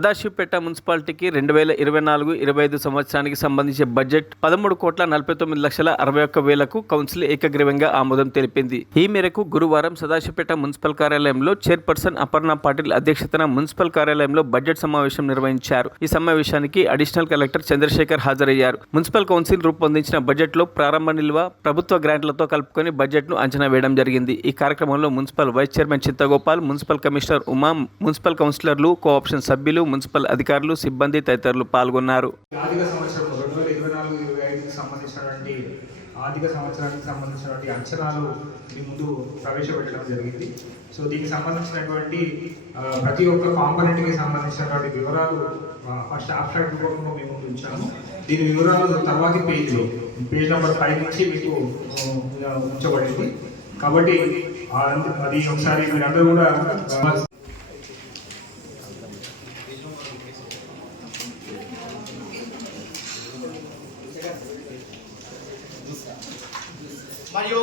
సదాశివపేట మున్సిపాలిటీకి 2024-25 సంవత్సరానికి సంబంధించి బడ్జెట్ 13,49,61,000కు కౌన్సిల్ ఏకగ్రీవంగా ఆమోదం తెలిపింది. ఈ మేరకు గురువారం సదాశివపేట మున్సిపల్ కార్యాలయంలో చైర్పర్సన్ అపర్ణ పాటిల్ అధ్యక్షతన మున్సిపల్ కార్యాలయంలో బడ్జెట్ సమావేశం నిర్వహించారు. ఈ సమావేశానికి అడిషనల్ కలెక్టర్ చంద్రశేఖర్ హాజరయ్యారు. మున్సిపల్ కౌన్సిల్ రూపొందించిన బడ్జెట్లో ప్రారంభ నిల్వ, ప్రభుత్వ గ్రాంట్లతో కలుపుకొని బడ్జెట్ను అంచనా వేయడం జరిగింది. ఈ కార్యక్రమంలో municipal vice chairman Chintagopal, municipal commissioner Uma, municipal కౌన్సిలర్లు, కోఆప్షన్ సభ్యులు, మున్సిపల్ అధికారులు, సిబ్బంది తదితరులు పాల్గొన్నారు. ఆర్థిక సంవత్సరం 2024-25కి సంబంధించినటువంటి ఆర్థిక సంవత్సరానికి సంబంధించినటువంటి అంచనాలు మీ ముందు ప్రవేశపెట్టడం జరిగింది. సో దీనికి సంబంధించినటువంటి ప్రతి ఒక్క కాంపోనెంట్కి సంబంధించినటువంటి వివరాలు ఫస్ట్ అబ్స్ట్రాక్ట్ రూపంలో మీ ముందు ఉంచాము. దీని వివరాలు తర్వాతి పేజ్ నెంబర్ 5 నుంచి మీకు ఉంచబడింది. కాబట్టి అది ఒకసారి మీరందరూ కూడా మరియు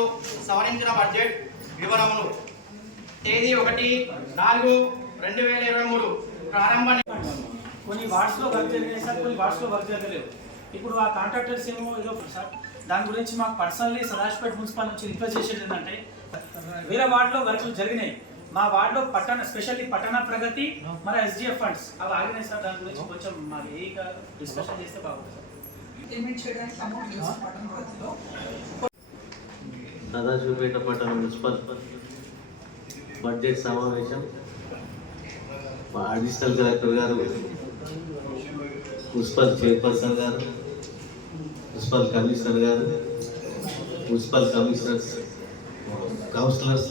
సవరించిన బడ్జెట్ వివరములు తేదీ 1/4/2023 ప్రారంభ కొన్ని వార్డ్స్లో వర్క్ జరిగినాయి సార్, కొన్ని వార్డ్స్లో వర్క్ జరగలేదు. ఇప్పుడు ఆ కాంట్రాక్టర్స్ ఏమో ఏదో సార్ దాని గురించి మాకు పర్సనల్లీ సదాశివపేట మున్సిపల్ నుంచి రిక్వెస్ట్ చేసేది ఏంటంటే వేరే వార్డులో వర్క్లు జరిగినాయి, మా వార్డులో స్పెషల్లీ పట్టణ ప్రగతి మన SDF ఫండ్స్ అవి ఆగినాయి సార్. దాని గురించి కొంచెం మాకు డిస్కషన్ చేస్తే బాగుంటుంది సార్. సదాశివపేట పట్టణ మున్సిపల్ బడ్జెట్ సమావేశం అడిషనల్ కలెక్టర్ గారు, మున్సిపల్ చైర్పర్సన్ గారు, మున్సిపల్ కమిషనర్ గారు, municipal commissioners, councillors,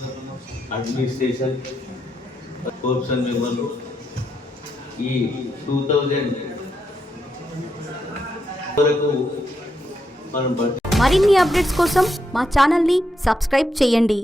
administration, co-option మెంబర్లు ఈ 2000 వరకు మనం మరిన్ని అప్డేట్స్ కోసం మా ఛానల్ని సబ్స్క్రైబ్ చేయండి.